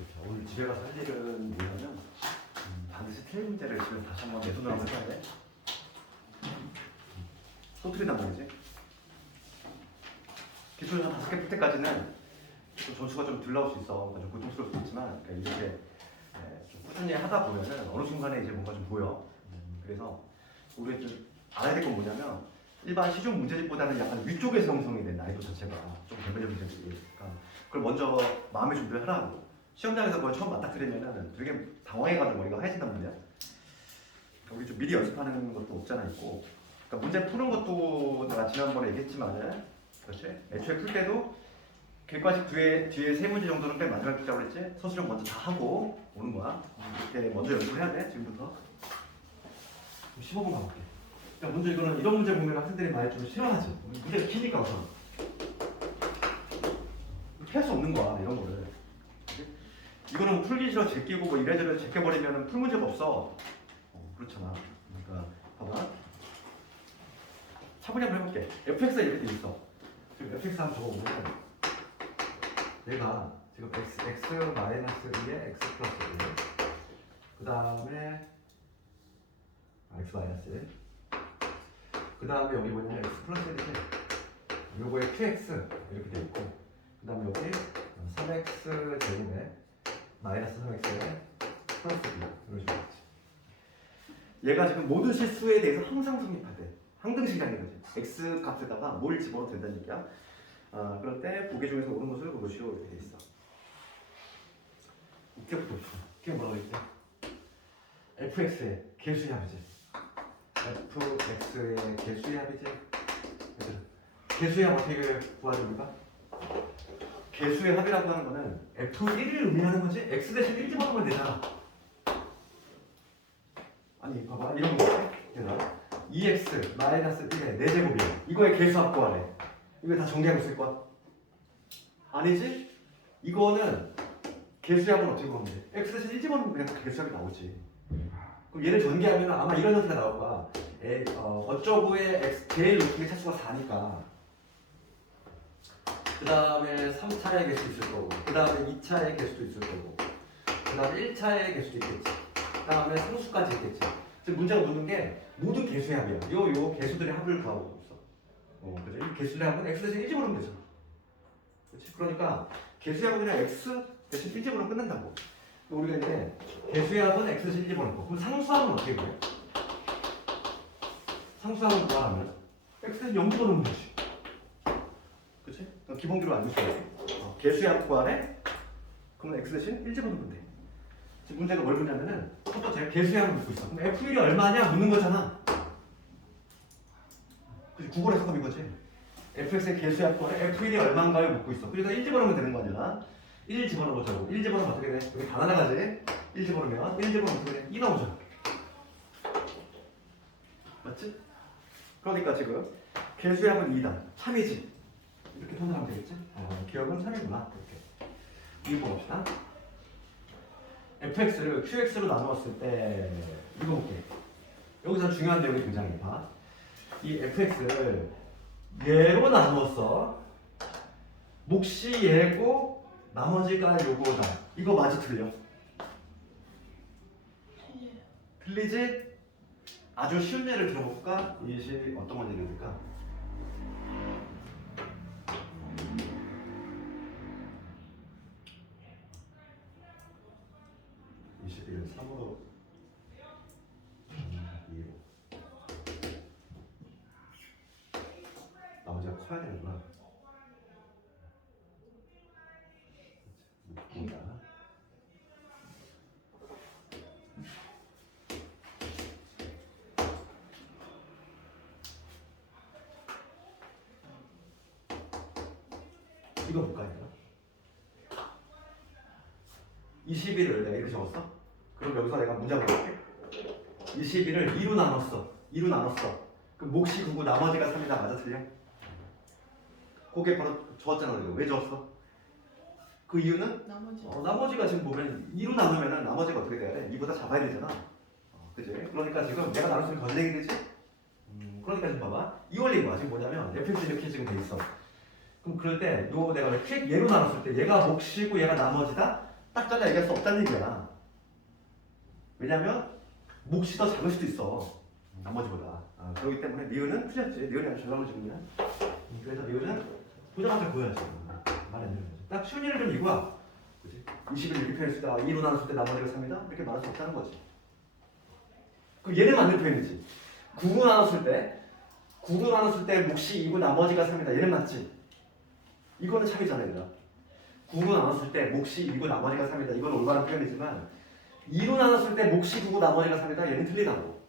그렇죠. 오늘 집에 가서 할 일은 뭐냐면 반드시 틀린 문제를 집에 다시 한번 내 손으로 한번 해야 돼. 또 틀린단 말이지. 기출 한 5개 풀 때까지는 좀 점수가 좀 덜 나올 수 있어. 그러니까 좀 고통스러울 수 있지만 그러니까 이렇게 좀 꾸준히 하다 보면은 어느 순간에 이제 뭔가 좀 보여. 그래서 우리 좀 알아야 될 건 뭐냐면 일반 시중 문제집보다는 약간 위쪽에서 형성이 된 난이도 자체가 좀 개별적 문제들이. 그러니까 그걸 먼저 마음의 준비를 하라고. 시험장에서 그걸 처음 맞닥뜨리면은 되게 당황해가지고 머리가 하얘진단 말이야. 그러니까 우리 좀 미리 연습하는 것도 없잖아 있고. 그러니까 문제 푸는 것도 내가 지난번에 얘기했지만은, 그렇지? 애초에 풀 때도 객관식 뒤에 세 문제 정도는 맨 마지막에 풀자고 그랬지? 서술형 먼저 다 하고 오는 거야. 이때 먼저 연습을 해야 돼 지금부터. 15분 가볼게. 그러니까 먼저 이런 문제 보면 학생들이 많이 좀 싫어하지. 문제가 기니까 우선 피할 수 없는 거야 이런 거를. 이거는 풀기 싫어 제끼고 뭐 이래저래 제껴버리면 풀 문제가 없어. 그렇잖아. 그러니까 봐봐. 차분히 한번 해볼게. fx가 이렇게 돼 있어. 지금 fx 한번 적어보면 얘가 지금 x 마이너스 2에 x 플러스 1. 그 다음에 x 마이너스 1. 그 다음에 여기 뭐냐면 x 플러스 1이지. 요거에 2x 이렇게 돼 있고, 그 다음에 여기 3x 제곱에 마이너스 3x에 플러스 2 이런 식으로 있지. 얘가 지금 모든 실수에 대해서 항상 성립할 때 항등식이라는 거지. x 값에다가 뭘 집어넣어도 된다는 얘기야. 그럴 때 보기 중에서 옳은 것을 고르시오 이렇게 돼 있어. 이때부터 봅시다. 이게 뭐라고 했지? fx의 개수의 합이지. fx의 개수의 합이지. 개수의 합 어떻게 구하죠 우리가? 개수의 합이라고 하는 거는 f1을 의미하는 거지. x 대신 1 집어넣으면 되잖아. 아니 봐봐 이런 거 얘들아 2x 마이너스 1의 4제곱이야. 이거의 개수합 구하래. 이거 다 정리하고 있을 거야? 아니지? 이거는 개수합은 어떻게 구하면 돼? x 대신 1 집어넣으면 그냥 개수합이 나오지. 그럼 얘를 전개하면 아마 이런 형태가 나올 거야. 어쩌구의 x 제일 높은 게 차수가 4니까 그 다음에 3차의 개수 있을 거고, 그 다음에 2차의 개수도 있을 거고, 그 다음에 1차의 개수도 있겠지. 그 다음에 상수까지 있겠지. 지금 문제가 묻는 게 모든 개수의 합이야. 요 개수들의 합을 구하고 있어. 그죠? 이 개수들의 합은 x 대신 1 집어넣으면 되잖아. 그렇지? 그러니까 개수의 합은 그냥 x 대신 1 집어넣으면 끝난다고. 우리가 이제 개수의 합은 x 대신 1 집어넣고, 그럼 상수합은 어떻게 그래? 상수합은 구하려면 x 대신 0 집어넣으면 되지. 그치? 기본기로 알고 있어야 돼. 개수의 합 구하래? 그러면 x 대신 1 집어넣으면 돼. 지금 문제가 뭘 묻냐면은 첫 번째 개수의 합을 묻고 있어. 그럼 f1이 얼마냐 묻는 거잖아. 그치? 국어를 해석하면 이거지. fx의 개수의 합 구하래? f1이 얼마인가요 묻고 있어. 그러니까 1 집어넣으면 되는 거 아니야. 1 집어넣어보자고. 1 집어넣으면 어떻게 돼? 여기 다 날아가지? 1 집어넣으면 1 집어넣으면 어떻게 돼? 2 나오잖아. 맞지? 그러니까 지금 개수의 합은 2다. 3이지. 이렇게 통일하면 되겠지? 기억은 3이구나. 이렇게. 이거 봅시다. fx를 qx로 나누었을 때 이거 볼게. 여기서 중요한 내용이 굉장히 봐. 이 fx를 얘로 나누었어. 몫이 얘고 나머지가 요거다. 이거 맞아 틀려? 틀리지? 아주 쉬운 예를 들어볼까? 이것이 어떤 걸 예를 들까? 이를 3으로 2로 나머지가 커야 되는구나. 보자. 이거 볼까요? 21을 내가 이렇게 적었어? 그럼 여기서 내가 문제 한번 볼게. 21을 2로 나눴어. 2로 나눴어. 그럼 몫이 9고 나머지가 3이다. 맞아 틀려? 그게 바로 적었잖아. 이거. 왜 적었어? 그 이유는? 나머지가 지금 보면 2로 나누면 나머지가 어떻게 돼야 돼? 2보다 작아야 되잖아. 그치? 그러니까 지금 내가 나눌 수 있는 거짓되기 되지? 그러니까 지금 봐봐. 이 원리인 거야. 지금 뭐냐면 fx 이렇게 지금 돼 있어. 그럼 그럴 때 요 내가 얘로 나눴을 때 얘가 몫이고 얘가 나머지다? 딱 딱 잘라 얘기할 수 없다는 얘기야. 왜냐면 몫이 더 작을 수도 있어. 나머지보다. 그렇기 때문에 니은은 틀렸지. 니은이 아주 잘 나오는 질문이야. 그래서 니은은 보자마자 보여야지. 말안 되는 거지. 딱 쉬운 예를 좀 이거야. 그치? 20을 이렇게 표현했을 때 2로 나눴을 때 나머지가 3이다? 이렇게 말할 수 없다는 거지. 그럼 얘는 맞는 표현이지. 9로 나눴을 때 몫이 2고 나머지가 3이다. 얘는 맞지. 이거는 참이잖아, 얘들아. 9로 나눴을 때 몫이 2고 나머지가 3이다. 이건 올바른 표현이지만 2로 나눴을 때 몫이 9고 나머지가 3이다. 얘는 틀리다고.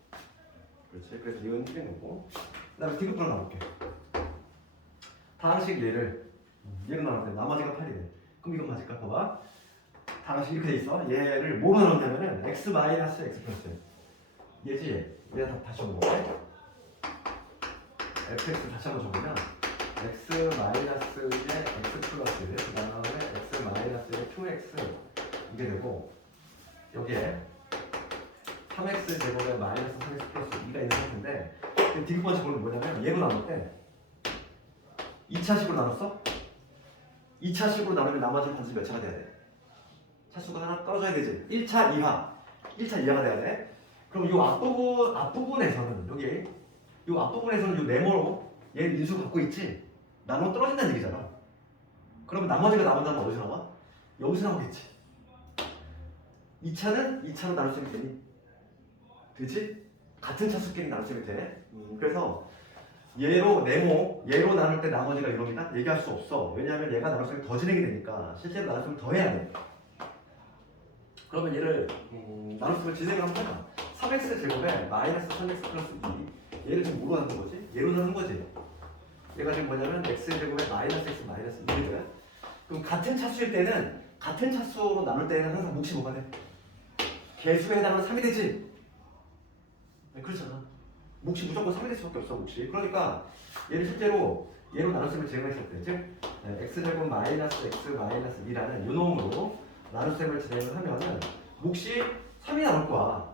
그렇지. 그래서 이건 틀린 거고. 그 다음에 디귿으로 나올게. 다항식 얘를 나눴을 때 나머지가 8이래. 그럼 이건 맞을까? 봐봐. 다항식 이렇게 돼 있어. 얘를 뭐로 나눴냐면은 x 마이너스 x 플러스 얘지. 얘 다시 한번 볼게. fx 다시 한번 적으면 x 마이너스의 x 플러스 그 다음에 x 마이너스의 2x 이게 되고 여기에 3x 제곱에 마이너스 3x 플러스 2가 있는 상태인데 디귿번 제곱은 뭐냐면 얘로 나눌 때 2차식으로 나눴어? 2차식으로 나누면 나머지 반수 몇 차가 돼야 돼? 차수가 하나 떨어져야 되지. 1차 이하 1차 이하가 돼야 돼. 그럼 이 앞부분에서는 여기 이 앞부분에서는 이 네모로 얘 인수 갖고 있지? 나눠 떨어진다는 얘기잖아. 그러면 나머지가 나온다면 어디서 나와? 여기서 나오겠지. 2차는 2차로 나눌 수 있으면 되니? 되지? 같은 차수끼리 나눌 수 있으면 돼. 그래서 얘로 나눌 때 나머지가 이럽니다. 얘기할 수 없어. 왜냐하면 얘가 나눌 수 있으면 더 진행이 되니까 실제로 나눌 수 있으면 더 해야 돼. 그러면 얘를 나눌 수 있으면 진행을 한번 해봐. 3x 제곱에 마이너스 3x 플러스 2 얘를 지금 뭐로 나눈 거지? 얘로 나눈 거지. 얘가 지금 뭐냐면 x 제곱에 마이너스 x 마이너스 2를 그럼 같은 차수일 때는 같은 차수로 나눌 때는 항상 몫이 뭐가 돼? 개수에 해당하는 3이 되지? 그렇잖아. 몫이 무조건 3이 될 수밖에 없어. 몫이. 그러니까 얘를 실제로 얘로 나눴으면 진행했을 때 즉 x 제곱 마이너스 x 마이너스 2라는 요 놈으로 나눗셈을 진행을 하면은 몫이 3이 나올 거야.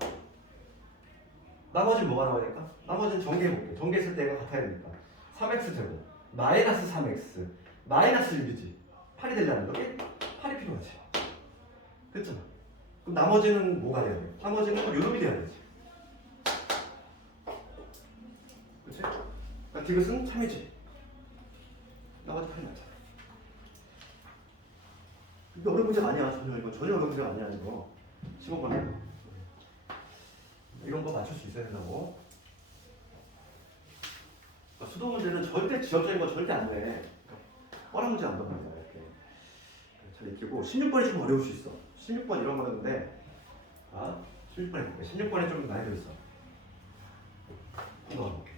나머지는 뭐가 나와야 될까? 나머지는 전개해볼게. 전개했을 때 얘가 같아야 되니까 3x 제곱 마이너스 3x 마이너스 1이지 8이 되려면 여기 8이 필요하지. 그렇잖아. 그럼 나머지는 뭐가 돼야 돼? 나머지는 요 놈이 돼야 되지. 그렇지? 그러니까 디귿은 3이지. 나머지 8이 맞잖아. 이게 어려운 문제가 아니야. 전혀 어려운 문제가 아니야. 이거 15번에 이런 거 맞출 수 있어야 된다고. 그러니까 수도 문제는 절대 지역적인 거 절대 안 돼. 어려운 문제 안 넣는다. 이렇게 잘 익히고 16번이 좀 어려울 수 있어. 16번 이런 거였는데 16번 해볼게. 16번에 좀 많이 들었어. 이거 가볼게.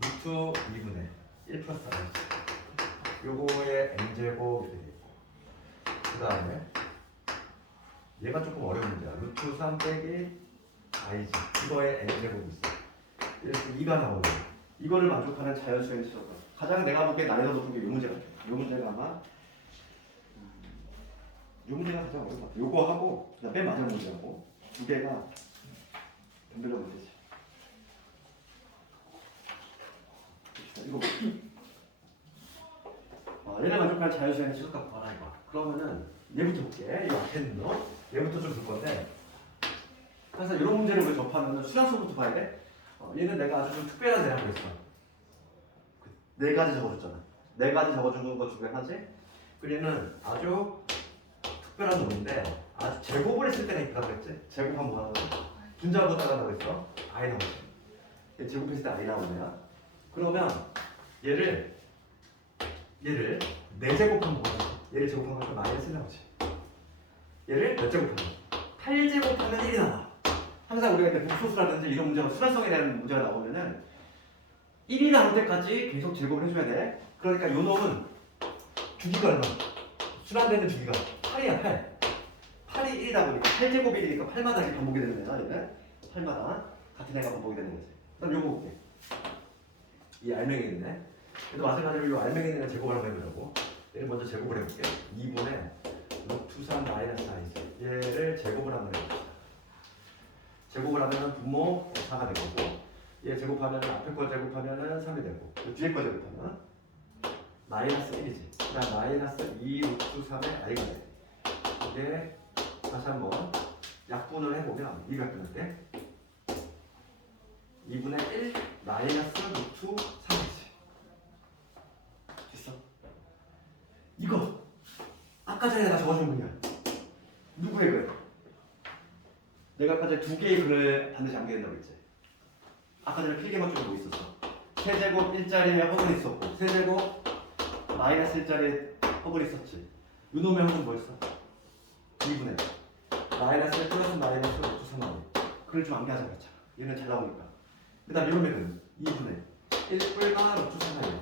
루트 2분의 1 플러스 i 요거의 n제곱 이렇게 되고 그 다음에 얘가 조금 어려운 문제야. 루트 3 빼기 i지 이거의 n제곱이 있어. 이렇게 2가 나오네. 이거를 만족하는 자연수의 수가 가장 내가 보기에 난이도 높은 게 이 문제 같아. 이 문제가 아마 이 문제가 가장 어려운 것 같아. 요거 하고 그다음 맨 마지막 문제하고 두 개가 변별력 문제지. 이거 얘를 만족하는 자연수의 수값 봐라 이거. 그러면은 얘부터 볼게. 이 앞에 있는 거 얘부터 좀 볼 건데 그래서 이런 문제를 우리 접하면 수량수부터 봐야 돼. 얘는 내가 아주 좀 특별한 애라고 했어. 네 가지 적어줬잖아. 네 가지 적어주는 것 중에 하나지. 그리고 얘는 아주 특별한 놈인데 아주 제곱을 했을 때가 있다고 했지. 제곱하면 뭐 하는 거지? 분자하고 따라다고 했어. i 나오지. 얘 제곱했을 때 i 나오는 애야. 그러면 얘를 4제곱하면 뭐가 나지? 얘를 제곱하면 마이너스 1 나오지. 얘를 몇 제곱하면? 8제곱하면 1이 나와. 항상 우리가 이제 복소수라든지 이런 문제가 수란성에 대한 문제가 나오면은 1이 나올 때까지 계속 제곱을 해줘야 돼. 그러니까 요 놈은 주기가 얼마? 수란되는 주기가 8이야 8. 8이 1이다 보니까 8제곱이 1이니까 8마다 이렇게 반복이 되는 거야. 얘는 8마다 같은 애가 반복이 되는 거지. 그럼 요거 볼게. 이 알맹이 있네. 그래도 마찬가지로 이 알맹이 있는 제곱을 한번 해보자고. 얘를 먼저 제곱을 해볼게. 2분의 루트 3 마이너스 i지. 얘를 제곱을 한번 해볼게. 제곱을 하면은 분모 4가 되고 얘 제곱하면은 앞에 거 제곱하면은 3이 되고 뒤에 거 제곱하면 마이너스 1이지. 그다음 마이너스 2 루트 3의 i가 돼. 이게 다시 한번 약분을 해보면 이 약분할 때 2분의 1 마이너스 루트 3이지. 됐어? 이거 아까 전에 내가 적어준 거냐? 누구의 글? 내가 아까 전에 두 개의 글을 반드시 암기해야 된다고 했지. 아까 전에 필기맞춤이 뭐 있었어? 세제곱 1자리에 허블이 있었고 세제곱 마이너스 1자리에 허블이 있었지. 요놈의 허블은 뭐였어? 2분의 마이너스 1 플러스 마이너스 루트 3하고 그걸 좀 암기하자고 했잖아. 얘는 잘 나오니까. 그 다음 요놈의 글은 2분의 1 뿔과 루트 3하고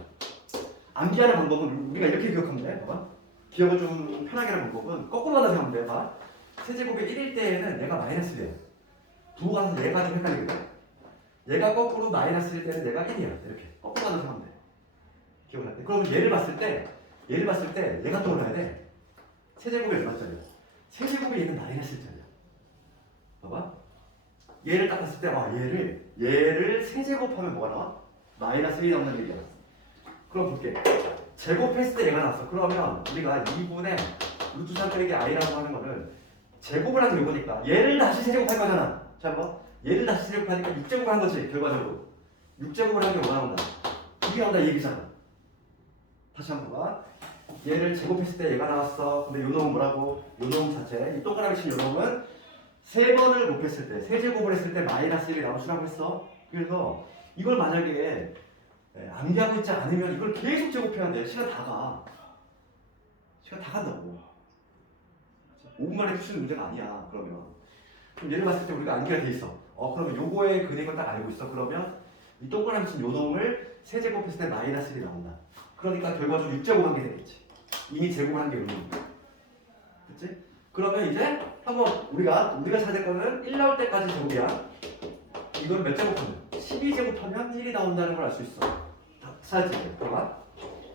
암기하는 방법은 우리가 이렇게 기억하면 돼. 봐봐. 기억을 좀 편하게 하는 방법은 거꾸로 하다 생각하면 돼. 봐. 세제곱이 1일 때에는 얘가 마이너스 1이야. 부호 가서 얘가 좀 헷갈리거든. 얘가 거꾸로 마이너스일 때는 얘가 1이야. 이렇게 거꾸로 하다 생각하면 돼. 기억을 할 때. 그러면 얘를 봤을 때 얘가 떠올라야 돼. 세제곱이 얼마짜리야? 세제곱이 얘는 마이너스 1짜리야. 봐봐. 얘를 딱 봤을 때 얘를 세제곱하면 뭐가 나와? 마이너스 1이 나온다는 얘기야. 그럼 볼게. 제곱했을 때 얘가 나왔어. 그러면 우리가 2분의 루트 3 빼기 i라고 하는 거를 제곱을 하는 요거니까 얘를 다시 세제곱할 거잖아. 자, 한번 얘를 다시 세제곱하니까 6제곱을 한 거지. 결과적으로 6제곱을 하는 게 뭐가 나온다? 이게 나온다 이 얘기잖아. 다시 한번 봐. 얘를 제곱했을 때 얘가 나왔어. 근데 요 놈은 뭐라고? 요 놈 자체 이 동그라미 친 요 놈은 세 번을 곱했을 때 세제곱을 했을 때 마이너스 1이 나온 수라고 했어. 그래서 이걸 만약에 암기하고 있지 않으면 이걸 계속 제곱해야 돼. 시간 다 가. 시간 다 간다고. 5분 만에 풀 수 있는 문제가 아니야. 그러면 얘를 봤을 때 우리가 암기가 돼 있어. 그러면 요거의 근액을 딱 알고 있어. 그러면 이 동그라미 친 요 놈을 세제곱했을 때 마이너스 1이 나온다. 그러니까 결과적으로 6제곱 한 게 되겠지. 이미 제곱을 한 게 요 놈. 그치? 그러면 이제 한번 우리가 찾아야 될 거는 1 나올 때까지 제곱이야. 이걸 몇 제곱하면? 12제곱하면 1이 나온다는 걸 알 수 있어. 찾았지? 잠깐만.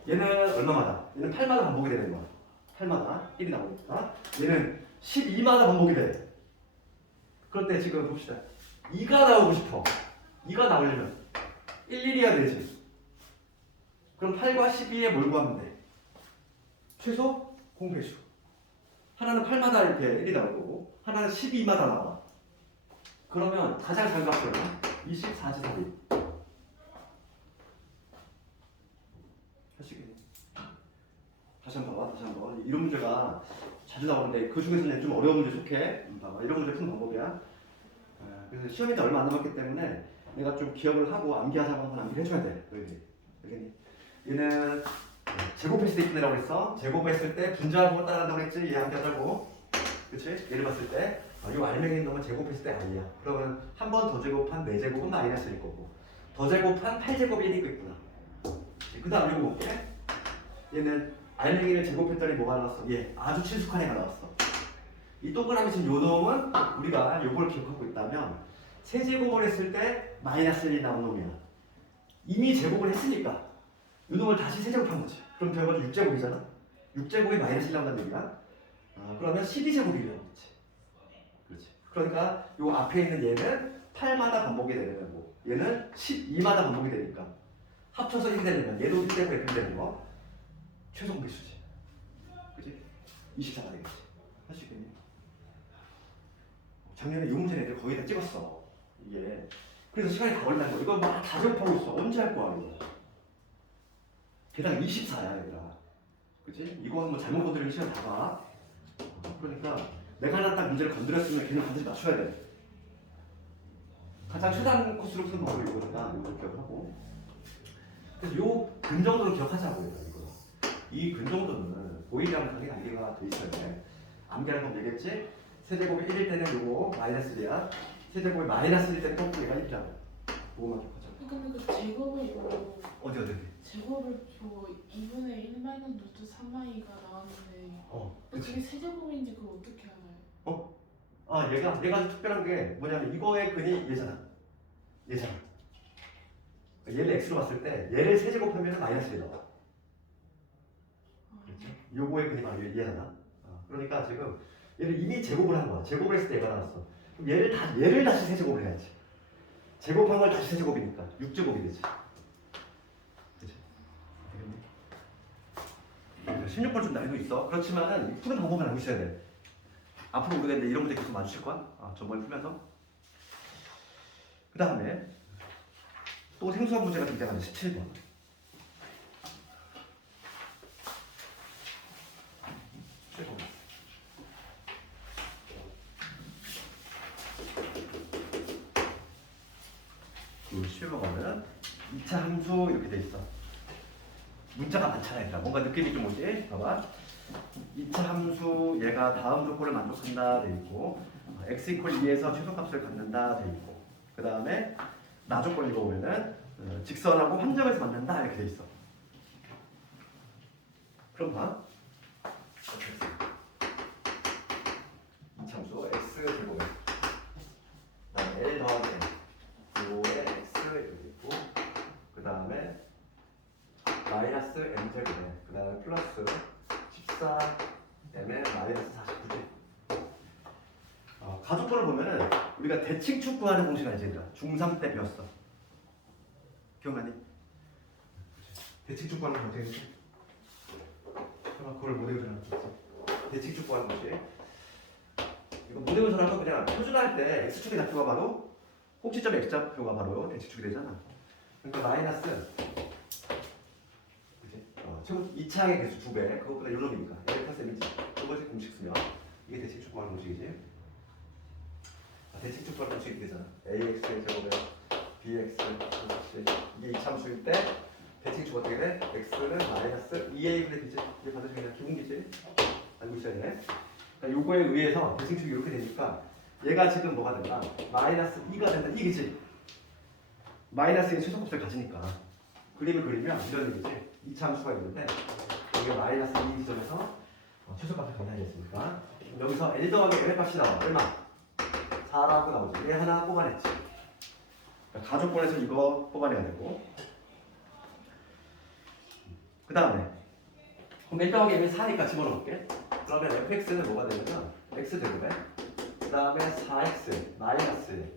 얘는 얼마마다? 얘는 8마다 반복이 되는 거야. 8마다 1이 나오니까. 얘는 12마다 반복이 돼. 그런데 지금 봅시다. 2가 나오고 싶어. 2가 나오려면 1이야 되지. 그럼 8과 12에 뭘 구하면 돼? 최소 공배수. 하나는 8마다 이렇게 1이 나오고 하나는 12마다 나와. 그러면 가장 작은 값은 24지 4이. 하시겠니? 다시 한번 봐봐. 이런 문제가 자주 나오는데 그 중에서는 좀 어려운 문제 속해. 봐봐. 이런 문제 푸는 방법이야. 그래서 시험이 얼마 안 남았기 때문에 내가 좀 기억을 하고 암기하자고 한번 암기를 해줘야 돼. 알겠니? 얘는 제곱했을 때 이쁘네라고 했어. 제곱했을 때 분자하고 따라한다고 했지. 얘 암기하자고. 그치? 얘를 봤을 때 이 알맹이 놈은 제곱했을 때 아니야. 그러면 한 번 더 제곱한 4제곱은 마이너스 1일 거고 더 제곱한 8제곱이 1이 있구나. 그 다음 이거 볼게. 얘는 알맹이를 제곱했더니 뭐가 나왔어? 아주 친숙한 애가 나왔어. 이 동그라미 친 요 놈은 우리가 요걸 기억하고 있다면 세제곱을 했을 때 마이너스 1이 나온 놈이야. 이미 제곱을 했으니까 요 놈을 다시 세제곱한 거지. 그럼 결과는 6제곱이잖아. 6제곱이 마이너스 1 나온다는 얘기야. 그러면 12제곱이 나오겠지. 그렇지. 그러니까 요 앞에 있는 얘는 8마다 반복이 되는 거고 얘는 12마다 반복이 되니까 합쳐서 1이 되려면 얘도 1되고 얘도 되는 거 최소 공배수지. 그치? 24가 되겠지. 할 수 있겠니? 작년에 이 문제 애들 거의 다 찍었어. 이게 그래서 시간이 다 걸린다는 거. 이거 막 다 접하고 있어. 언제 할 거야 이거. 게다가 24야 얘들아. 그치? 이거 한번 잘못 건드리면 시간 다 가. 그러니까 내가 하나 딱 문제를 건드렸으면 걔는 반드시 맞춰야 돼. 가장 최단 코스로 푸는 방법이 이거니까 이거 기억하고. 그래서 요 근 정도로 기억하자고요. 이 근 정도는 보이려면 당연히 암기가 돼 있어야 돼. 암기하는 건 되겠지? 세제곱이 1일 때는 요거 마이너스 1이야. 세제곱이 마이너스 1일 때는 거꾸로 얘가 1이잖아. 그거만 기억하자. 근데 그 제곱을 어디? 제곱을 2분의 1 마이너스 루트 3i가 나왔는데 그게 세제곱인지 그걸 어떻게 알아요? 얘가 아주 특별한 게 뭐냐면 이거의 근이 얘잖아. 얘를 x로 봤을 때 얘를 세제곱하면 마이너스 1 나와. 그렇죠? 요거의 근이 바로 얘잖아. 그러니까 지금 얘를 이미 제곱을 한 거야. 제곱을 했을 때 얘가 나왔어. 그럼 얘를 다시 세제곱을 해야지. 제곱한 걸 다시 세제곱이니까 6제곱이 되지. 그치? 16번 좀 난이도 있어. 그렇지만은 푸는 방법은 알고 있어야 돼. 앞으로 우리가 이제 이런 문제 계속 마주칠 거야. 저번에 풀면서. 그 다음에 또 생수학 문제가 등장하는 17번. 그 17번은 2차 함수 이렇게 돼 있어. 문자가 많잖아. 일단 뭔가 느낌이 좀 오지? 봐봐. 2차 함수 얘가 다음 조건을 만족한다 돼 있고 x 이퀄 2에서 최소값을 갖는다 돼 있고 그 다음에 나 조건 이거 보면은 직선하고 함정에서 만난다 이렇게 돼 있어. 그럼 봐. 2차 함수 x 제곱에 그다음에 l 더하기 n 요에 x 이렇게 있고 그 다음에 마이너스 m 제곱에 그 다음에 플러스 14m에 마이너스 49지. 가족권을 보면은 우리가 대칭축 구하는 공식 알지 얘들아? 중3 때 배웠어. 기억나니? 대칭축 구하는 공식. 그걸 못 외우잖아. 대칭축 구하는 공식. 이거 못 외운 사람은 그냥 표준할 때 x축의 좌표가 바로 꼭지점 x좌표가 바로 대칭축이 되잖아. 그러니까 마이너스 최고 2차의 개수 2배 그것보다 요놈이니까 L 플러스 M이지. 두 번째 공식 쓰면 이게 대칭축 구하는 공식이지. 대칭축 구하는 공식이 되잖아. AX의 제곱에 BX 플러스 이게 2차 함수일 때 대칭축 어떻게 돼? X는 마이너스 2A분의 B지. 이게 반드시 그냥 기본기지. 알고 있어야 돼. 그러니까 요거에 의해서 대칭축이 이렇게 되니까 얘가 지금 뭐가 된다? 마이너스 2가 된다. 이게지. 마이너스의 최소값을 가지니까 그림을 그리면 이런 얘기지. 2차 함수가 있는데 여기가 마이너스 2 지점에서 최소값을 계산하겠습니까? 여기서 L 더하기 L 값이 나와. 얼마? 4라고 나오지. 얘 하나 뽑아냈지. 그러니까 가족권에서 이거 뽑아내야 되고 그 다음에 그럼 L 더하기 L이 4니까 집어넣을게. 그러면 fx는 뭐가 되냐면 x제곱에 그 다음에 4x 마이너스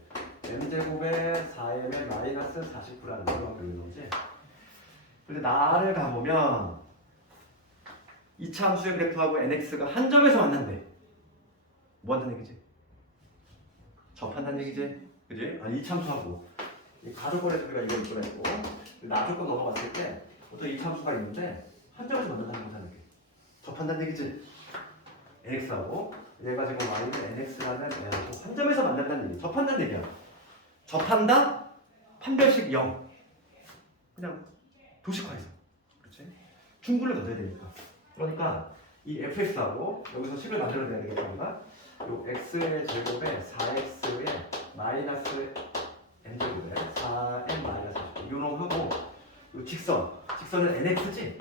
m제곱에 4m의 마이너스 49라는 걸로 되는 거지. 근데 나를 가보면 2차 함수의 그래프하고 nx가 한 점에서 만난대. 뭐 한다는 얘기지? 접한다는 얘기지? 그지? 2차 함수하고 이 가족권에서 우리가 이걸 이끌어냈고 나 조건 넘어갔을 때 어떤 2차 함수가 있는데 한 점에서 만난다는 거잖아. 이렇게 접한다는 얘기지? nx하고 얘가 지금 y는 nx라는 애하고 한 점에서 만난다는 얘기. 접한다는 얘기야. 접한다? 판별식 0. 그냥 도식화해서. 그렇지? 충분을 넣어야 되니까. 그러니까 이 fx하고 여기서 식을 만들어내야 되겠다. 요 x의 제곱에 4x의 마이너스 n제곱에 4n 마이너스 49. 요놈하고 요 직선은 nx지?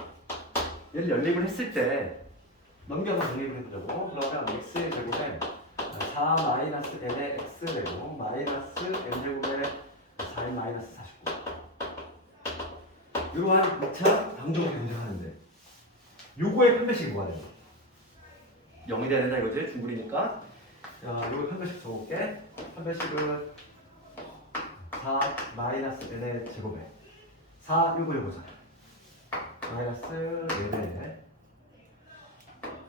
얘를 연립을 했을 때 넘겨서 연립을 해보자고. 그러면 x의 제곱에 4 마이너스 n의 x 되고 마이너스 n제곱에 4n 마이너스 49. 이러한 2차 방정식이 등장하는데 요거의 판별식이 뭐가 되나? 0이 돼야 된다 이거지? 중불이니까. 요거 판별식 적어볼게. 판별식은 4 마이너스 n의 제곱에 4 요거잖아. 마이너스 4네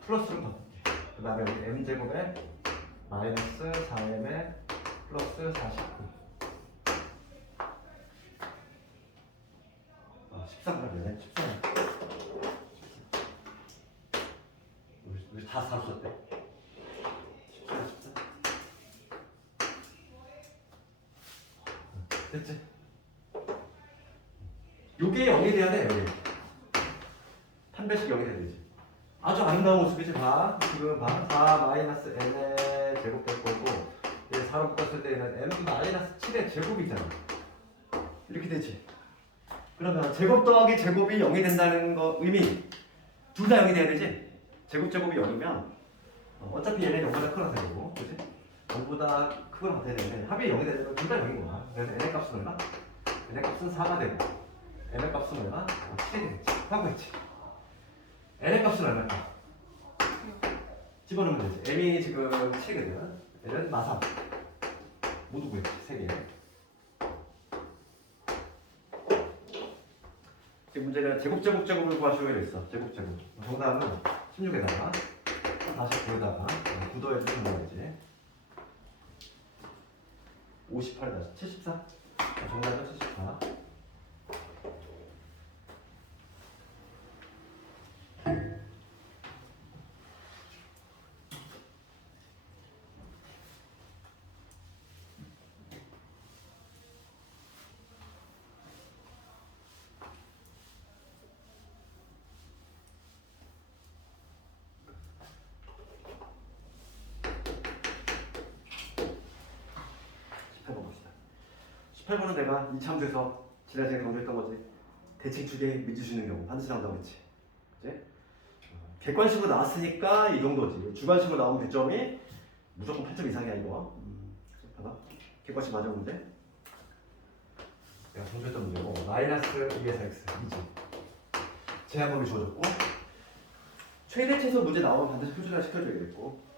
플러스로 바꿀게. 그 다음에 여기 m제곱에 마이너스 4m에 플러스 49. 13가면 13. 우리 다 사줬대. 14, 14. 됐지? 요게 0이 돼야 돼, 여기. 판별식 0이 돼야 되지. 아주 아름다운 모습이지. 봐. 지금 봐. 4 마이너스 n의 제곱될 거고 얘 4로 묶었을 때는 n 마이너스 7의 제곱이잖아. 이렇게 되지. 그러면 제곱 더하기 제곱이 0이 된다는 거 의미 둘 다 0이 돼야 되지? 제곱이 0이면 어차피 얘는 0보다 크거나 되고 그치? 0보다 크거나 같아야 되는데 합이 0이 되면 둘 다 0인 거야. 그래서 n의 값은 얼마? n의 값은 4가 되고 m의 값은 얼마? 7이 되겠지. 하고 했지. n의 값은 얼마일까? 집어넣으면 되지. m이 지금 7이거든. n은 마삼. 모두 구했지. 3개. 이 문제는 제곱을 구하시오에 됐어. 제곱. 정답은 16에다가 49에다가 9더해서 정답이지. 58에다 74. 정답은 74. 봅시다. 18번은 내가 이참수에서 지난 시간에 강조했던 거지. 대칭 축에 밑줄 수 있는 경우 반드시 나온다고 했지. 그치? 객관식으로 나왔으니까 이 정도지. 주관식으로 나오면 대점이 무조건 8점 이상이야 이거. 봐봐. 객관식 맞아 문제. 내가 강조했던 문제고 마이너스 2에서 x 2지. 제한범위 주어졌고 최대 최소 문제 나오면 반드시 표준화 시켜줘야겠고.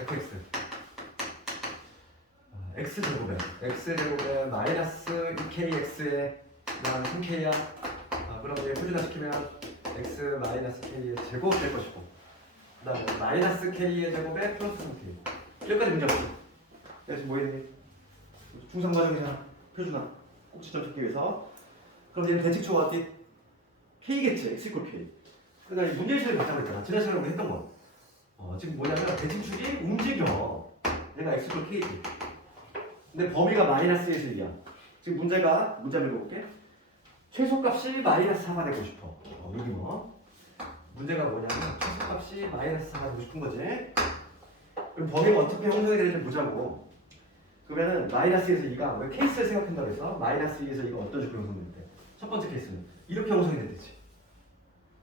fx x제곱에 마이너스 2kx에 그다음 3k야. 그럼 이제 표준화시키면 x 마이너스 k의 제곱 될 것이고 그다음에 마이너스 k의 제곱에 플러스 3k. 여기까지 문제 없어. 내가 지금 뭐 했니? 중상 과정이잖아. 표준화 꼭지점 찾기 위해서. 그럼 얘는 대칭초가 어디? k겠지. x 이퀄 k. 그러니까 문제의식을 갖자고 했잖아. 지난 시간에 우리 했던 거. 지금 뭐냐면 대칭축이 움직여. 얘가 x 이퀄 k지. 근데 범위가 마이너스 1이야. 지금 문제 읽어볼게. 최소값이 마이너스 4가 되고 싶어. 여기 뭐 문제가 뭐냐면 최소값이 마이너스 4가 되고 싶은 거지. 그럼 범위가 어떻게 형성이 되는지 보자고. 그러면은 마이너스 1에서 2가 왜 케이스를 생각한다고 해서 마이너스 2에서 2가 어떤 식으로 형성되는데? 첫 번째 케이스는 이렇게 형성이 되지.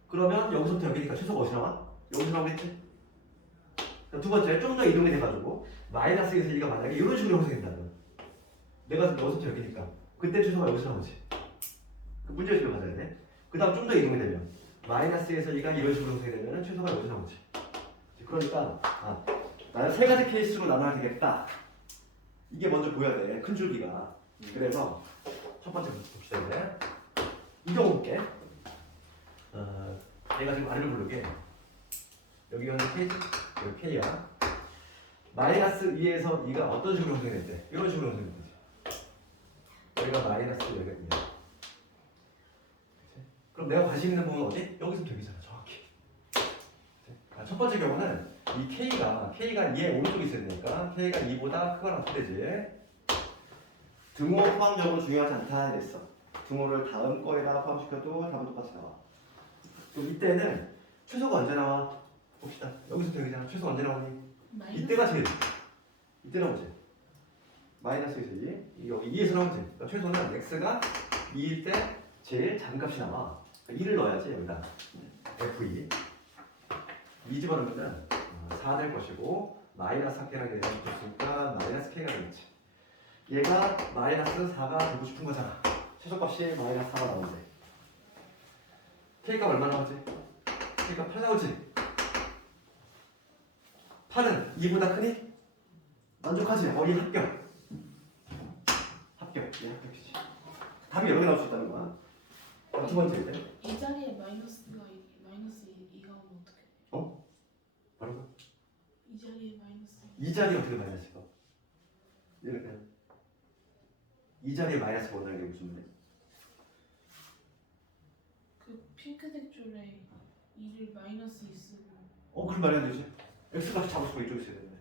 그러면 여기서부터 여기니까 최소가 어디서 나와? 여기서 나오겠지? 두 번째 좀 더 이동이 돼가지고 마이너스 2에서 2가 만약에 이런 식으로 형성이 된다면 내가 여기서부터 여기니까 그때 최소가 여기서 나오지. 그 문제의식을 가져야 돼. 그 다음 좀 더 이동이 되면 마이너스에서 2가 이런 식으로 형성이 되면 최소가 여기서 나오지. 그러니까 나는 세 가지 케이스로 나눠야 되겠다. 이게 먼저 보여야 돼. 큰 줄기가. 그래서 첫 번째 봅시다. 이 경우 볼게. 얘가 지금 아래를 부르게 여기 현재 K, 여기 K야. 마이너스 2에서 2가 어떤 식으로 형성이 됐대? 이런 식으로 형성이 되지. 여기가 마이너스 여기가 2야. 그럼 내가 관심 있는 부분은 어디? 여기서 되겠잖아, 정확히. 첫 번째 경우는 이 K가 2의 오른쪽에 있어야 되니까 K가 2보다 크거나 같대지. 등호 포함적으로 중요하지 않다 했어. 등호를 다음 거에다 포함시켜도 답은 똑같이 나와. 그럼 이때는 최소가 언제 나와? 봅시다. 여기서 되겠잖아. 최소가 언제 나오니? 이때가 제일. 이때 나오지. 마이너스에서 2. 여기 2에서 나오지. 그러니까 최소는 x가 2일 때 제일 작은 값이 나와. 그러니까 2를 넣어야지 여기다. f2. 2 집어넣으면 4 될 것이고 마이너스 4k라는 게 붙었으니까 마이너스 k가 되겠지. 얘가 마이너스 4가 되고 싶은 거잖아. 최소값이 마이너스 4가 나오지. k가 얼마 나오지? k가 8 나오지. 8은 2보다 크니? 만족하지? 이 합격. 얘 합격이지. 답이 여러 개 나올 수 있다는 거야. 두 번째 이제. 이 자리에 마이너스 2가 오면 어떡해? 뭐라고? 이 자리에 마이너스 이 자리에 어떻게 마이너스가? 이렇게. 이 자리에 마이너스가 온다는 게 무슨 말이야? 그 핑크색 줄에 2를 마이너스 2 쓰고 그럼 말이 안 되지. x값이 잡을 수가 이쪽에 있어야 되는데.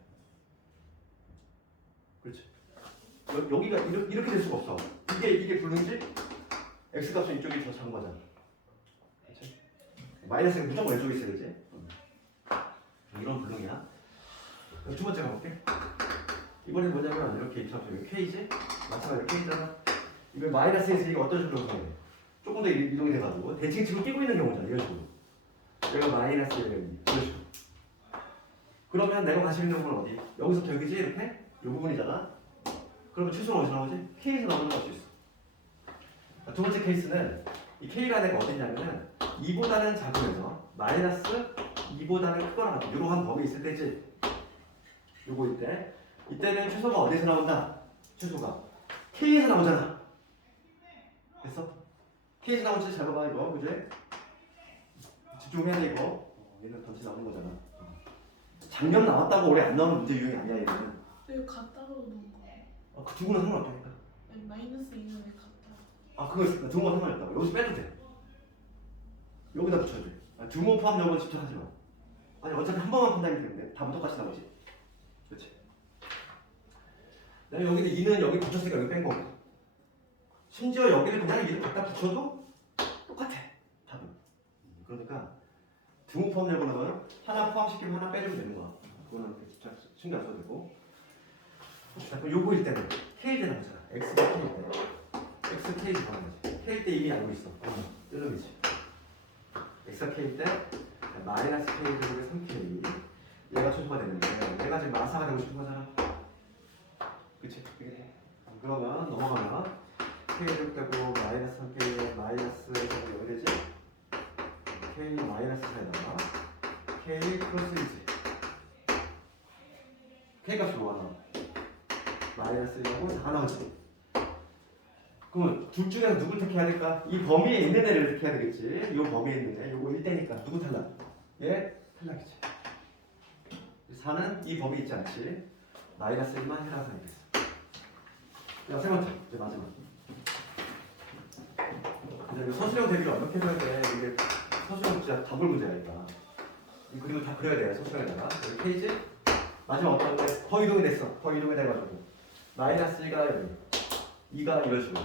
그렇지. 여기가 이렇게 될 수가 없어. 이게 불능지? x값은 이쪽이 더 작은 거잖아. 그렇지? 마이너스가 무조건 왼쪽에 있어야 되지. 이런 불능이야. 두 번째 가볼게. 이번엔 뭐냐면 이렇게 입사표 k지? 마찬가지로 k잖아. 이거 마이너스에서 이게 어떤 식으로 형성해? 조금 더 이동이 돼가지고 대칭식을 끼고 있는 경우잖아. 이런 식으로. 여기가 마이너스 여기가 이런 식으로. 그러면 내가 관심 있는 부분은 어디? 여기서부터 여기지? 이렇게? 이 부분이잖아. 그러면 최소는 어디서 나오지? K에서 나오는 거 알 수 있어. 두 번째 케이스는 이 K라는 애가 어디냐면은 2보다는 작으면서 마이너스 2보다는 크거나 같은 이러한 범위 있을 때지. 요거 이때는 최소가 어디서 나온다? 최소가 K에서 나오잖아. 됐어? 케이지 나온 진짜 잘 봐봐 이거 그지? 집중해야 돼 이거. 얘는 전체 나오는 거잖아. 작년 나왔다고 올해 안 나오는 문제 유형이 아니야 얘는. 왜 같다고 놓은 거예요? 그 두 분은 상관없다니까. 아니, 마이너스 2는 왜 같다? 그거 두 번 상관없다고. 여기서 빼도 돼. 여기다 붙여도 돼. 두모 포함 여부는 집착하지 마. 아니 어차피 한 번만 판단이 때문에 답은 똑같이 나오지. 그렇지. 내가 여기는 2는 여기 붙였으니까 여기 뺀 거고. 심지어 여기를 그냥 2를 갖다 붙여도 똑같아. 답은. 그러니까 두모 포함 여부는 하나 포함시키면 하나 빼주면 되는 거야. 그거는 집착 신경 안 써도 되고. 자, 그럼 요거일 때는 K일 때 나오잖아. X가 K일 때. X K일 때 나오는 거지. K일 때 이미 알고 있어. 뜨름이지. X가 K일 때 마이너스 K 제곱에 3K 얘가 최소가 되는데 얘가 지금 마사가 되고 싶은 거잖아. 그치? 그러면 넘어가면 K 제곱되고 마이너스 3K 마이너스 제곱이 여기 되지? K 마이너스 4에다가 K 플러스 1지. K 값이 뭐가 나와? 마이너스 1하고 4가 나오지. 그러면 둘 중에서 누굴 택해야 될까? 이 범위에 있는 애를 택해야 되겠지. 이 범위에 있는 애. 요거 1대니까 누구 탈락? 얘 탈락이지. 4는 이 범위 있지 않지. 마이너스 1만 해라서 되겠어. 야, 세 번째. 이제 마지막. 이제 서술형 대비를 어떻게 해야 돼? 이게 서술형 진짜 답을 문제가 있다. 이 그림을 다 그려야 돼. 서술형에다가. 여기 페이지. 마지막 어떤 데 더 이동이 됐어. 더 이동이 돼가지고. 마이너스 1가 여기. 2가 이런 식으로.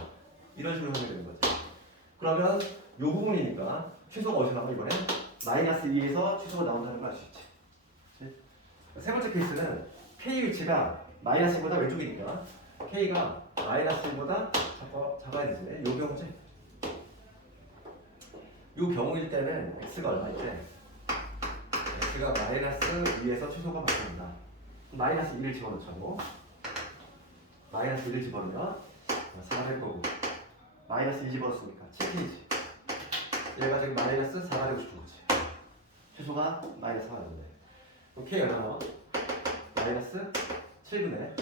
이런 식으로 하게 되는 거지. 그러면 이 부분이니까 최소가 어디서 나와 이번에? 마이너스 2에서 최소가 나온다는 걸 알 수 있지. 그치? 세 번째 케이스는 K 위치가 마이너스 1보다 왼쪽이니까 K가 마이너스 1보다 작아야 되지. 요 경우지. 요 경우일 때는 X가 얼마일 때? X가 마이너스 2에서 최소가 바뀝니다. 마이너스 2를 집어넣자고. 마이너스 1을 집어넣으면 4가 될 거고. 마이너스 2 집어넣었으니까 7K지. 얘가 지금 마이너스 4가 되고 싶은 거지. 최소가 마이너스 4가 되는데. 그럼 K 얼마 나와? 마이너스 7분의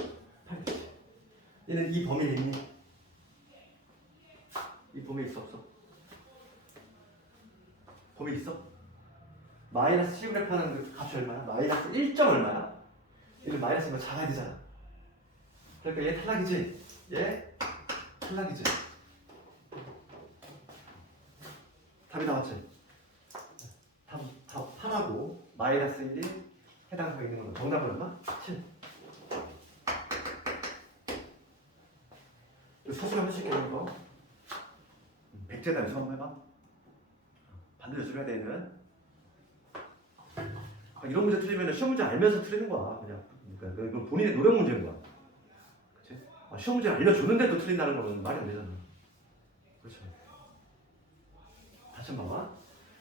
8이지. 얘는 이 범위에 있니? 이 범위에 있어 없어? 범위 있어? 마이너스 7분의 8은 그 값이 얼마야? 마이너스 1점 얼마야? 얘는 마이너스면 작아야 되잖아. 그러니까 얘 탈락이지? 얘 탈락이지? 답이 나왔지? 답 8하고 마이너스 1이 해당되어 있는 건 정답은 얼마? 7. 서술을 할 수 있게 되는 거 100제 단위 한번 해봐. 반드시 요술해야 되는 이런 문제 틀리면 시험 문제 알면서 틀리는 거야. 그냥 그러니까 이건 본인의 노력 문제인 거야. 그치? 시험 문제 알려주는데도 틀린다는 거는 말이 안 되잖아. 그렇죠. 다시 한번 봐봐.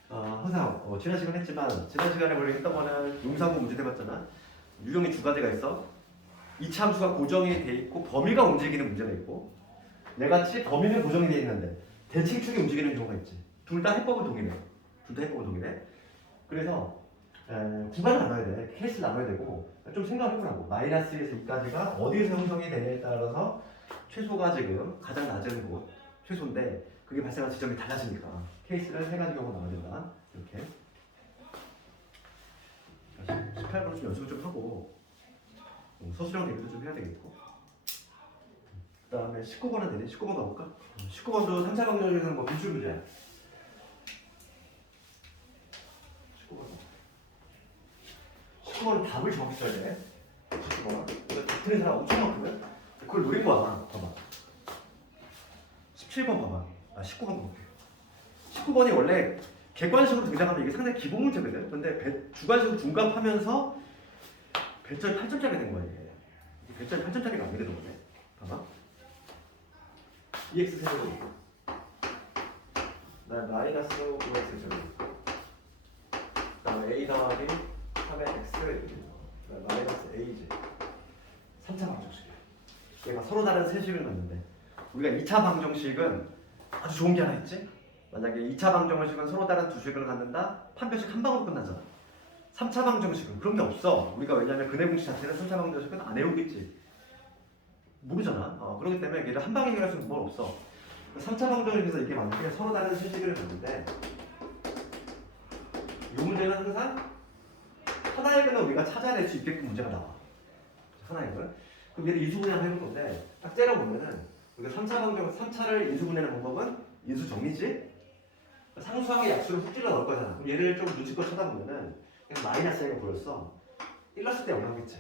항상 지난 시간 했지만 지난 시간에 원래 했던 거는 용사고 문제 해봤잖아. 유형이 두 가지가 있어. 이차 함수가 고정이 돼 있고 범위가 움직이는 문제가 있고 얘같이 범위는 고정이 돼 있는데 대칭축이 움직이는 경우가 있지. 둘 다 해법은 동일해. 둘 다 해법은 동일해. 그래서 구간을 나눠야 돼. 케이스를 나눠야 되고 좀 생각해보라고. 마이너스에서 2까지가 어디에서 형성이 되냐에 따라서 최소가 지금 가장 낮은 곳 최소인데 그게 발생한 지점이 달라지니까 케이스를 세 가지 경우가 나와야 된다. 이렇게 18번은 좀 연습을 좀 하고 서술형 대비도 좀 해야 되겠고 그 다음에 19번은 되니? 19번 가볼까? 19번도 3, 4방정에서는 뭐 비출 문제야. 19번은 답을 정확히 써야 돼. 19번은 이거 틀린 사람 엄청 많거든? 그걸 노린 거야. 봐봐 17번 봐봐. 19번 볼게. 19번이 원래 객관식으로 등장하면 이게 상당히 기본 문제거든. 근데 주관식으로 중갑하면서 배점이 8점짜리가 된 거야. 이게 배점이 8점짜리가 안 되는 거네. 봐봐. EX 세제곱 마이너스 5X 세제곱 그다음에 A 더하기 3의 X 마이너스 A제 3차 방정식이야. 얘가 서로 다른 세식을 갖는데 우리가 2차 방정식은 아주 좋은 게 하나 있지? 만약에 2차 방정식은 서로 다른 두 식을 갖는다? 판별식 한 방으로 끝나잖아. 3차 방정식은 그런 게 없어. 우리가 왜냐면 근해 공식 자체는 3차 방정식은 안 외우겠지. 모르잖아. 그렇기 때문에 얘를 한 방에 해결할 수 있는 건 없어. 3차 방정식에서 이게 만약에 서로 다른 수식을 봤는데 이 문제는 항상 하나의 근을 우리가 찾아낼 수 있게끔 문제가 나와. 하나의 근. 그럼 얘를 인수분해를 해볼 건데 딱 째려보면은 우리가 3차 방정 3차를 인수분해하는 방법은 인수 정리지? 상수항의 약수를 훅질러 넣을 거잖아. 그럼 얘를 좀 눈치껏 쳐다보면은 그냥 마이너스 A가 보였어. 1 넣었을 때 0 나오겠지.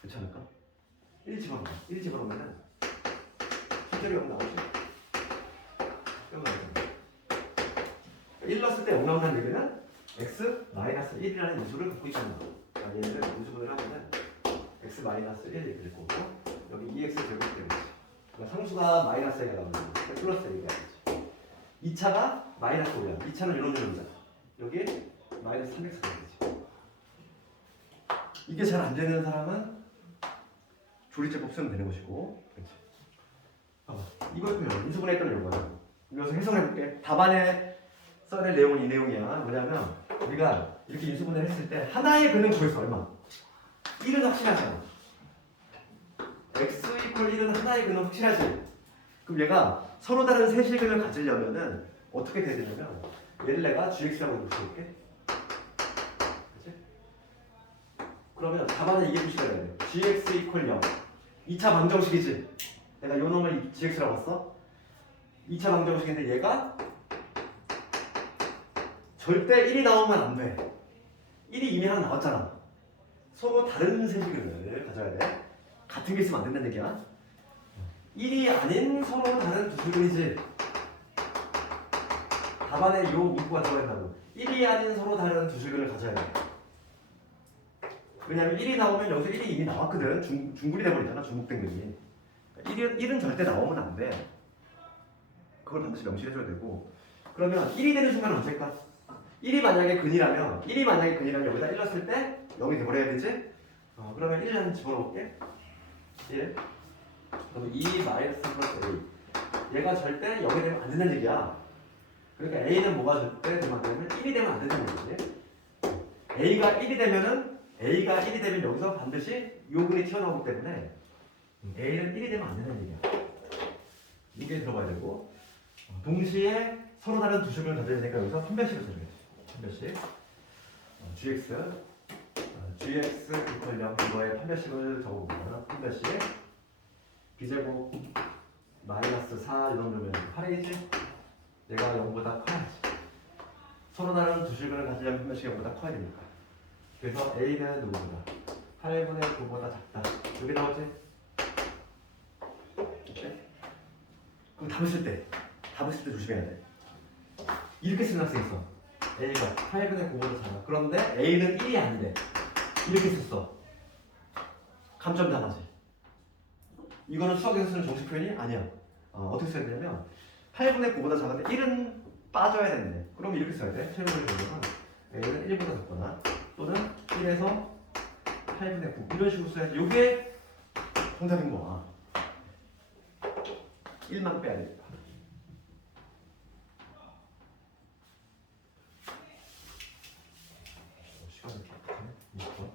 그렇지 않을까? 1 집어넣어. 1 집어넣으면은 실제로 0 나오지. 0 나오잖아. 1 넣었을 때 0 나온다는 얘기는 x 마이너스 1이라는 인수를 갖고 있다는 거. 그러니까 얘를 인수분해를 하면은 x 마이너스 1 이렇게 될 거고 여기 2x 제곱이 되겠지. 그러니까 상수가 마이너스 A가 나오는 거야. 플러스 A가 되지. 2차가 마이너스 5야. 2차는 이런 식으로잖아. 여기 마이너스 3x가 되지. 이게 잘 안 되는 사람은 조리제법 쓰면 되는 것이고, 그렇지. 이걸 그냥 인수분해했던 이거야. 여기서 해석해볼게. 답안에 써낼 내용은 이 내용이야. 뭐냐면 우리가 이렇게 인수분해를 했을 때 하나의 근은 구했어. 얼마? 1은 확실하잖아. x 이퀄 1은 하나의 근은 확실하지. 그럼 얘가 서로 다른 세실근을 가지려면은 어떻게 돼야 되냐면 얘를 내가 gx라고 붙여볼게. 그치? 그러면 답안에 이게 표시가 돼야 돼. gx 이퀄 0. 2차 방정식이지. 내가 요 놈을 gx라고 했어. 2차 방정식인데 얘가 절대 1이 나오면 안 돼. 1이 이미 하나 나왔잖아. 서로 다른 세실근을 가져야 돼. 같은 게 있으면 안 된다는 얘기야. 1이 아닌 서로 다른 두 실근이지. 답안에 요 문구가 들어가 있다고. 1이 아닌 서로 다른 두 실근을 가져야 돼. 왜냐면 1이 나오면 여기서 1이 이미 나왔거든. 중굴이 돼버리잖아. 중국된 근이. 1은 절대 나오면 안 돼. 그걸 반드시 명시해줘야 되고. 그러면 1이 되는 순간은 언제일까? 1이 만약에 근이라면 여기다 1 넣었을 때 0이 돼버려야 되지? 그러면 1을 한번 집어넣을게. 1. 그럼 2 마이너스 플러스 A. 얘가 절대 0이 되면 안 된다는 얘기야. 그러니까 A는 뭐가 절대 되면 안 되면 1이 되면 안 된다는 얘기지. A가 1이 되면 여기서 반드시 요 근이 튀어나오기 때문에 A는 1이 되면 안 된다는 얘기야. 이게 들어가야 되고 동시에 서로 다른 두 식을 가져야 되니까 여기서 판별식을 써줘야 돼. 판별식. gx 이퀄 0 이거의 판별식을 적어보면 판별식 b제곱 마이너스 4 이런 놈이면 8이지? 얘가 0보다 커야지. 서로 다른 두 실근을 가지려면 판별식이 0보다 커야 되니까. 그래서 a는 누구보다? 8분의 9보다 작다. 여기 나오지? 오케이? 그럼 답을 쓸 때 조심해야 돼. 이렇게 쓰는 학생이 있어. a가 8분의 9보다 작아. 그런데 a는 1이 안 돼. 이렇게 썼어. 감점 당하지. 이거는 수학에서 쓰는 정식 표현이 아니야. 어떻게 써야 되냐면 8분의 9보다 작은데 1은 빠져야 되는데 그럼 이렇게 써야 돼. 최근에 보면 A는 1보다 작거나 또는 1에서 8분의 9 이런 식으로 써야 돼. 이게 정답인 거야. 1만 빼야 되니까. 시간이 이렇게 20분.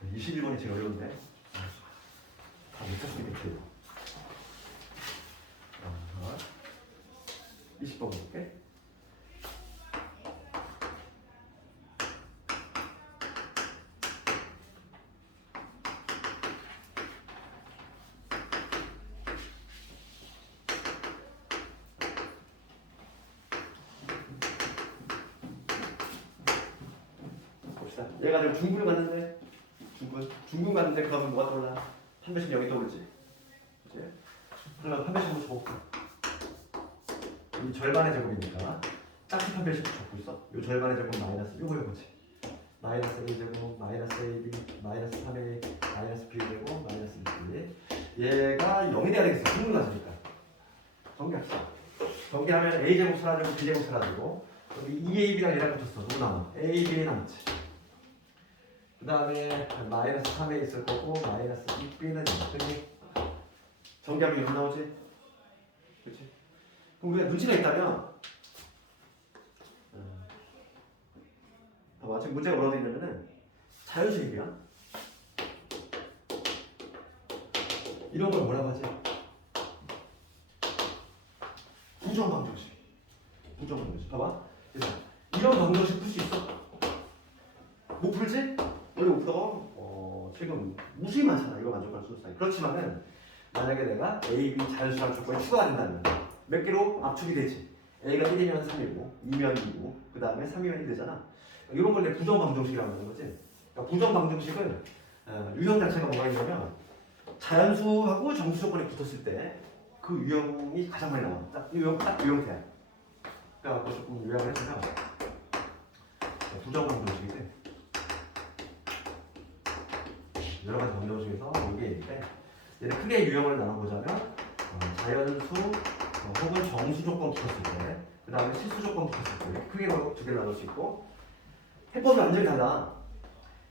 네, 21번이 제일 어려운데 다 못 찾겠지. 20번 볼게. 봅시다. 얘가 지금 중군을 갔는데 중군 갔는데 그러면 뭐가 떠올라? 판별식 0이 떠오르지. 그치? 그러면 판별식 한번 적어볼게. 이 절반의 제곱이니까 짝짓 판별식 적고 있어. 이 절반의 제곱 마이너스 요거 해보지. 마이너스 A 제곱 마이너스 AB 마이너스 3A 마이너스 B 제곱 마이너스 2B. 얘가 0이 돼야 되겠어. 중군 갔으니까. 정리합시다. 정리하면 A 제곱 사라지고 B 제곱 사라지고 여기 2AB랑 얘랑 붙였어. 누구 남아? AB 남지. 그 다음에 마이너스 3에 있을 거고 마이너스 2b는 0등이 정리하면 0 나오지? 그렇지? 그럼 우리가 눈치가 있다면 봐봐 지금 문제가 뭐라고 되어 있냐면은 자연수입이야. 이런 걸 뭐라고 하지? 부정 방정식. 부정 방정식. 봐봐. 그래서 이런 방정식 풀 수 있어? 못 풀지? 원래 못 풀어. 지금 무수히 많잖아. 이거 만족할 수 없어. 그렇지만은 만약에 내가 A, B 자연수란 조건이 추가가 된다면 몇 개로 압축이 되지? A가 1이면 3이고 2면 2고 그 다음에 3이면 1 되잖아. 이런 걸 내 부정 방정식이라고 하는 거지. 그러니까 부정 방정식은 유형 자체가 뭐가 있냐면 자연수하고 정수 조건이 붙었을 때 그 유형이 가장 많이 나와. 딱 유형태야. 그러니까 조금 요약을 해주면 부정 방정식인데 여러 가지 방정 중에서 이게 있는데 얘를 크게 유형을 나눠보자면 자연수 혹은 정수 조건 붙었을 때 그 다음에 실수 조건 붙었을 때 크게 두 개를 나눌 수 있고 해법이 완전히 달라.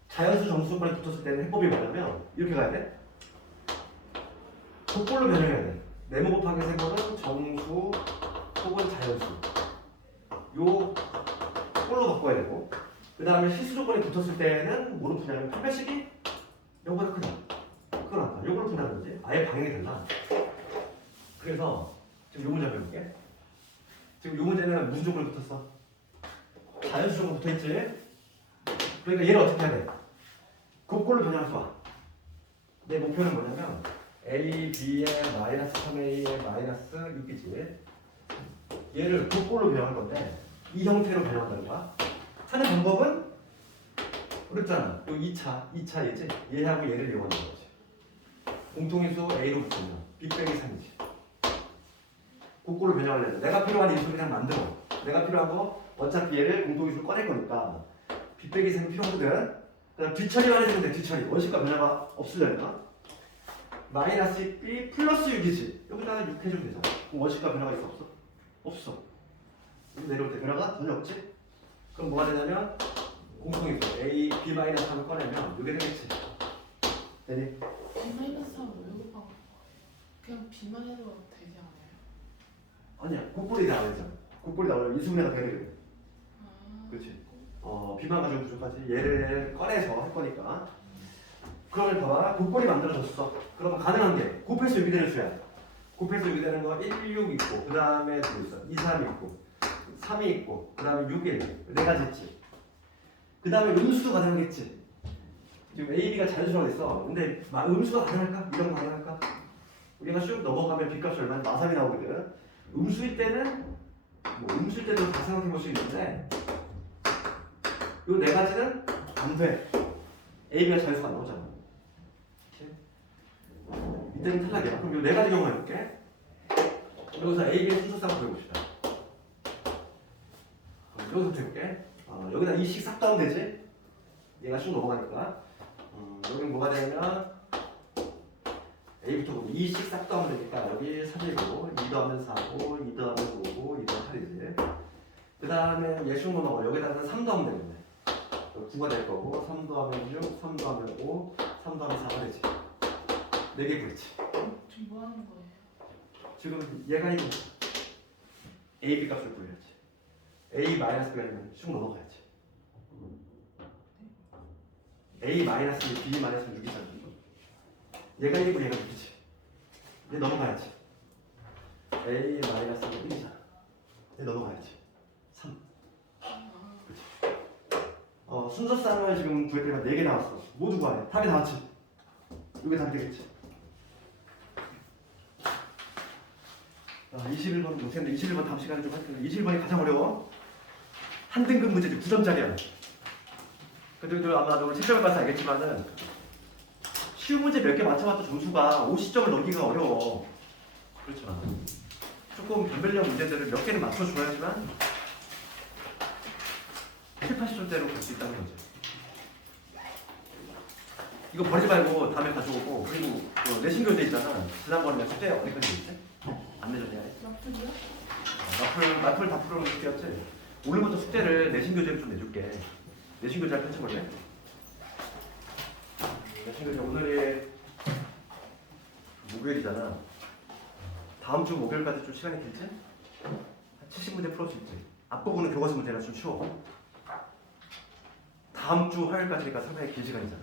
자연수 정수 조건이 붙었을 때는 해법이 뭐냐면 이렇게 가야 돼. 곱꼴로 변형해야 돼. 네모 곱하기 세모는 정수 혹은 자연수 요 꼴로 바꿔야 되고 그 다음에 실수 조건이 붙었을 때는 뭐로 푸냐면 판별식이 요거보다 크다. 그건 아까 요걸로 푼다는 거지. 아예 방향이 달라. 그래서 지금 요 문제 한번 해볼게. 지금 요 문제는 무슨 조건이 붙었어? 자연수 조건 붙어있지? 그러니까 얘를 어떻게 해야 돼? 곱꼴로 변형해서 와. 내 목표는 뭐냐면 A, B의 마이너스 3A의 마이너스 6이지. 얘를 곱꼴로 변형할 건데 이 형태로 변형한다는 거야. 하는 방법은 그랬잖아. 요 2차 얘지. 얘하고 얘를 이용하는 거지. 공통인수 A로 붙이면 B 빼기 3이지. 곱꼴로 변형하려면 내가 필요한 인수 그냥 만들어. 내가 필요한 거 어차피 얘를 공통인수로 꺼낼 거니까 B 빼기 3이 필요하거든. 그럼 뒤처리만 해주면 돼. 뒤처리. 원식과 변화가 없으려니까. 마이너스 B 플러스 6이지. 여기다가 6 해주면 되잖아. 그럼 원식과 변화가 있어? 없어? 없어. 여기 내려올 때 변화가 전혀 없지? 그럼 뭐가 되냐면 공통인수 A, B 마이너스 3을 꺼내면 이게 되겠지. 되니? B 마이너스 3 왜 곱하고 그냥 B만 해도 되지 않아요? 아니야. 곱꼴이 나와야죠. 곱꼴이 나오려면 인수분해가 돼야 되거든. 아, 그렇지. B만 가지고 부족하지. 얘를 꺼내서 할 거니까. 그러면 봐봐. 곱꼴이 만들어졌어. 그러면 가능한 게 곱해서 6이 되는 수야. 곱해서 6이 되는 거 1, 6 있고 그 다음에 또 있어. 2, 3 있고 3이 있고 그 다음에 6, 1 네 가지 있지. 그 다음에 음수도 가능하겠지. 지금 A, B가 자연수가 됐어. 근데 음수가 가능할까? 이런 거 가능할까? 우리가 쭉 넘어가면 B값이 얼마나 마삼이 나오거든. 음수일 때는 음수일 때도 다 생각해 볼 수 있는데 요 네 가지는 안 돼. A, B가 자연수가 안 나오잖아. 이때는 탈락이야. 그럼 요 네 가지 경우 해볼게. 여기서 A, B의 순서쌍을 구해봅시다. 여기서부터 해볼게. 여기다 이식 싹 따면 되지? 얘가 쭉 넘어가니까. 여기 뭐가 되냐면 A부터 보면 2씩 싹 더하면 되니까 여기 3이고 2 더하면 4고 2 더하면 5고 2 더하면 8이지. 그 다음에 얘 쭉 넘어가. 여기다가 3 더하면 되겠네. 9가 될 거고 3 더하면 6, 3 더하면 5, 3 더하면 4가 되지. 4개 구했지. 지금 뭐 하는 거예요? 지금 얘가 이거 A, B 값을 구해야지. A 마이너스 B가 되면 쭉 넘어가야지. A 마이너스 B 마이너스 6이잖아. 얘가 1이고 얘가 6이지. 얘 넘어가야지. A 마이너스 1이잖아. 얘 넘어가야지. 3. 그렇지. 순서쌍을 지금 구했더니 4개 나왔어. 모두 구하래. 답이 나왔지. 이게 답이 되겠지. 21번 못했는데 21번 다음 시간에 좀 할 텐데 21번이 가장 어려워. 한 등급 문제지 9점짜리야. 그래도 아마 오늘 책점을 봐서 알겠지만은 쉬운 문제 몇 개 맞춰봤자 점수가 50점을 넘기기가 어려워. 그렇죠. 조금 변별력 문제들을 몇 개는 맞춰줘야지만 7, 80점대로 갈 수 있다는 거죠. 이거 버리지 말고 다음에 가져오고 그리고 내신 교재 있잖아. 지난번에 숙제 어디까지 했지? 안 내줬냐? 마플이요? 마플 다 풀어놓은 숙제였지? 오늘부터 숙제를 내신 교재를 좀 내줄게. 내신 교재를 펼쳐볼래? 내신 교재 오늘이 목요일이잖아. 다음 주 목요일까지 좀 시간이 길지? 한 70문제 풀을 수 있지. 앞부분은 교과서 문제가 좀 쉬워. 다음 주 화요일까지니까 상당히 긴 시간이잖아.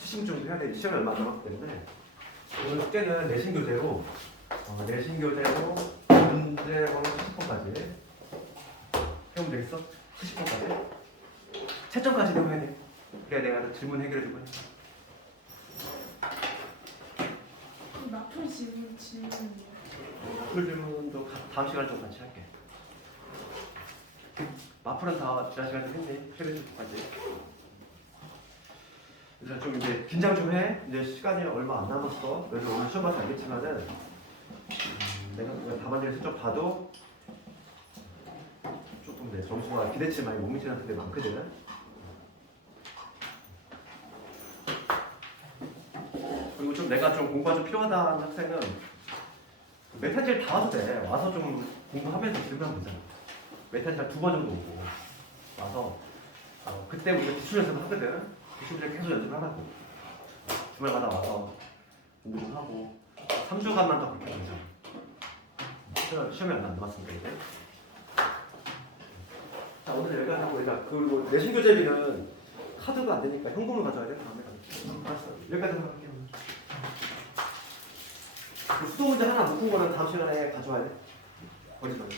70분 정도 해야 돼. 시험이 얼마 안 남았기 때문에 오늘 숙제는 내신 교재로 내신 교재로 문제 번호 70번까지 해보면 되겠어? 70번까지 채점까지 해야 돼. 그래야 내가 질문 해결해주고 해. 마플 질문이요. 마플 질문도 다음 시간 좀 같이 할게. 마플은 다 지난 시간에 했니? 해결해줄까지. 그래서 좀 이제 긴장 좀 해. 이제 시간이 얼마 안 남았어. 그래서 오늘 시험 봐서 알겠지만은 내가 그냥 답안지를 슬쩍 봐도 조금 내 점수가 기대치 많이 몽민이한테 많거든. 그리고 좀 내가 좀 공부가 좀 필요하다는 학생은 메탄지를 다 와도 돼. 와서 좀 공부하면서 들으면 되잖아. 메탄지를 2번 정도 오고 와서 그때 우리가 기출 연습을 하거든. 기출을 계속 연습을 하라고. 주말마다 와서 공부 좀 하고 3주간만 더 그렇게 하자. 시험이 얼마 안 남았으니까 이제. 자 오늘 여기까지 하고 일단 그리고 내신 교재비는 카드가 안 되니까 현금을 가져와야 돼. 다음에 가져. 알았어. 여기까지 할게요. 그 수도 문제 하나 묶은 거는 다음 시간에 가져와야 돼. 버리지 말고.